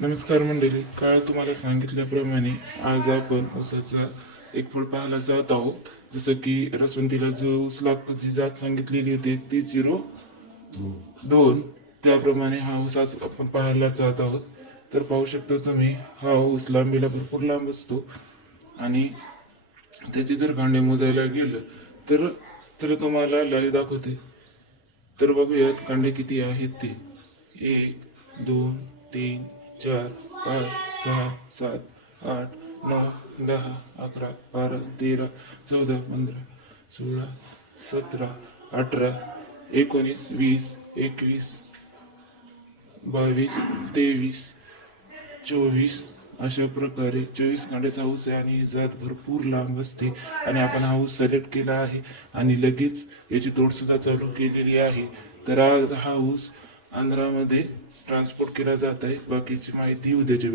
नमस्कार मंडळी. काल तुम्हाला सांगितल्याप्रमाणे आज आपण ऊसाचा एक फळ पाहायला जात आहोत. जसं की रसवंतीला जो ऊस लागतो, जी जात सांगितलेली होती 3102, त्याप्रमाणे हा ऊस आज आपण पाहायला जात आहोत. तर पाहू शकता तुम्ही, हा ऊस लांबीला भरपूर लांब असतो आणि त्याचे जर कांडे मोजायला गेलं तर चला तुम्हाला लाईव्ह दाखवते. तर बघूयात कांडे किती आहेत ते. 1 2 3 4 5 6 7 8 9 10 11 12 13 14 15 16 17 18 19 20 21 22 23 24 अशा प्रकारे 24 कांड्याचा ऊस आहे आणि ही जात भरपूर लांब असते. आणि आपण हा ऊस सिलेक्ट केला आहे आणि लगेच याची तोडसुद्धा चालू केलेली आहे. तर आज हा ऊस आंध्रामध्ये ट्रान्सपोर्ट केला जात आहे. बाकीची माहिती उद्याच्या व्हिडिओ